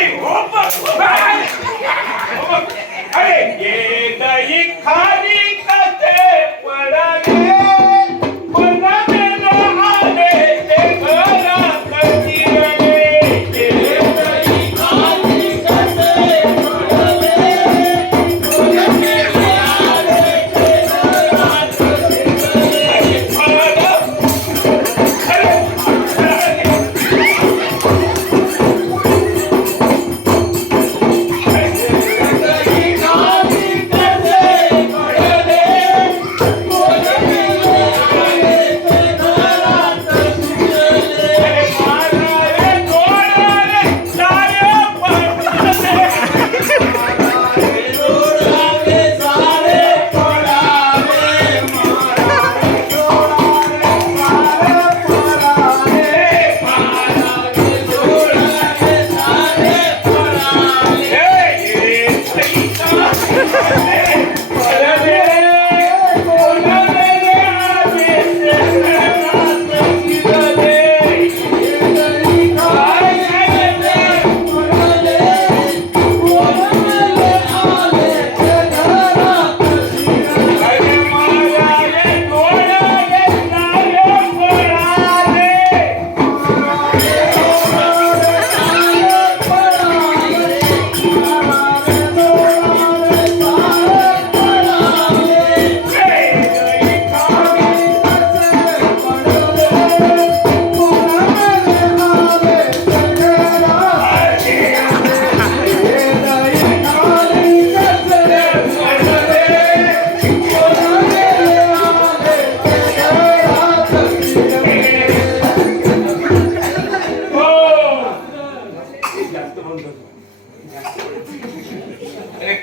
अरे हो बघ. अरे ये दही खाली कसे पडाले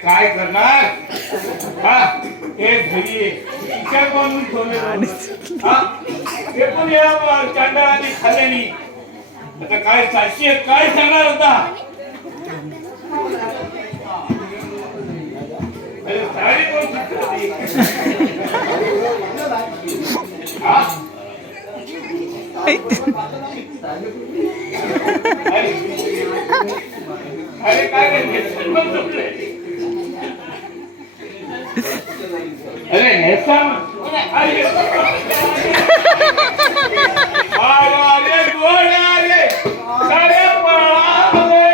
काय करणार हा हे घरी शिक्षक बनवून ठेवले हा ते पण या चांडाळाने खाल्ल्याने आता काय साक्षी काय सांगणार होता सारी कोण हा अरे काय अरे नेता अरे अरे गोळा रे सारे पळाले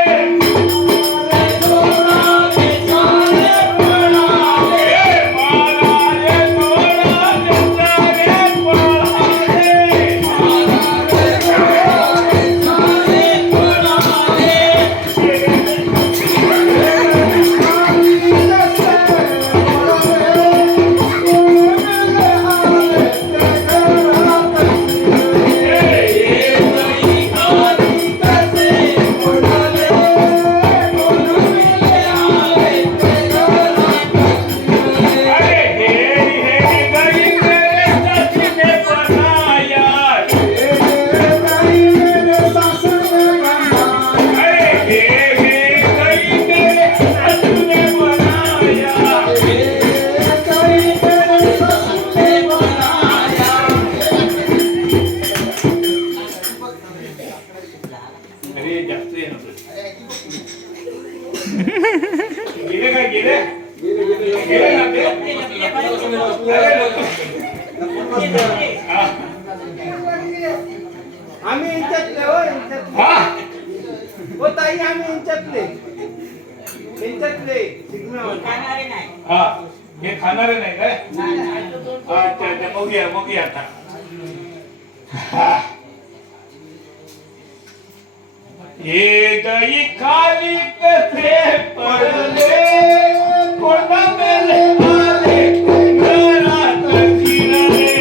आम्ही इंच्यातले हो ताई आम्ही इंच्यातले खाणारे नाही हा हे खाणारे नाही काय अच्छा अच्छा मोगी आता हे दही खाली कसे पडले कोणा मेले आले घरात शिरले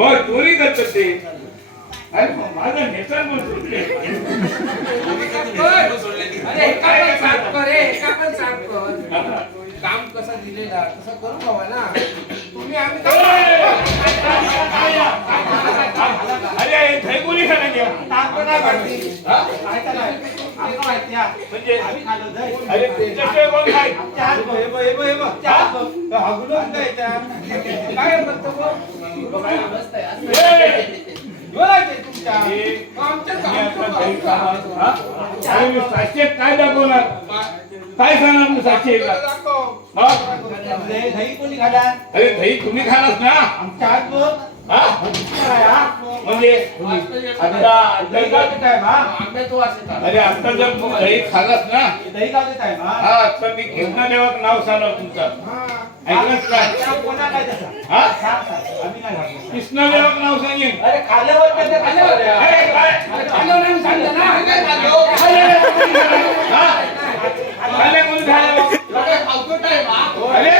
हो चोरी करतात ते. अरे मग माझा नेता पण सुटले. अरे एका पण साफ कर रे, एका पण साफ कर. काम कसं दिलेला तसं करू हवा ना. तुम्ही आम्ही अरे हे दही कोणी खायला घ्या आपण नाही माहिती. काय त्याला? आम्हाला माहिती आहे. म्हणजे आम्ही खाल्लं दही. अरे त्याच्याशिवाय कोण खाय आमच्या हात बघ, हे बघ, हे बघ, हे बघ. त्या हात बघ. हागूनच काय त्या? काय म्हणतो बघ? बोलायचे तुमच्या. साक्षी काय दाखवणार काय सांगणार मी साक्षी का दही कोणी खाला? अरे दही तुम्ही खालास ना आमच्या हात बघ. हा म्हणजे आता दही गावचे टाइम हा. अरे आता जर तू दही खालास ना दही गावचे टाइम हा. हा आता मी कृष्णा देवाचं नाव सांगणार तुमचं ऐकलंस का त्या कोणा काय तसा? हा सांग, सांग. आम्ही नाही खाल्लं. कृष्णा देवाचं नाव सांगेन अरे खाल्ल्यावर काय ते खाल्ल्यावर आहे. अरे काय हा? खाल्लं कोणी खाल्लं अरे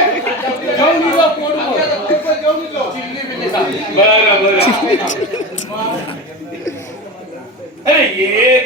बरं बरं अरे ये